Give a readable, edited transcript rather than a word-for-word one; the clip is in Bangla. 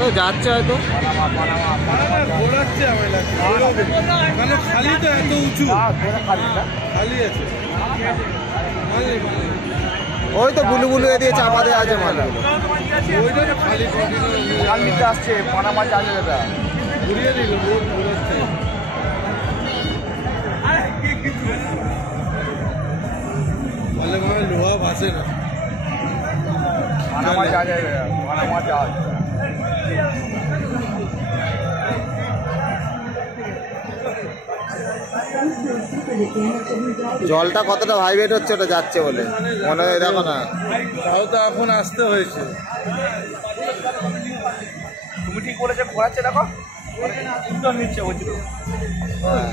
কোথাও যাচ্ছে হয়তো। ঘোরাচ্ছে কেন খালি তো এত উঁচু খালি আছে। ওই তো বুলু বুলু দিয়ে চাপা দেওয়া আছে মালগুলো। ওইটা খালি খালিতে আসছে পানামা জাহাজে দাদা ঘুরিয়ে দিল বোট ঘোরাচ্ছে। বলে মানে লোহা ভাসে না। পানামা জাহাজে পানামা জাহাজ। জলটা কতটা ভাইব্রেট হচ্ছে ওটা যাচ্ছে বলে মনে হয়, দেখো না। তাও তো এখন আসতে হয়েছে। তুমি ঠিক বলেছো, ঘোরাচ্ছে দেখো সুন্দর নিচ্ছে বলছিল। হ্যাঁ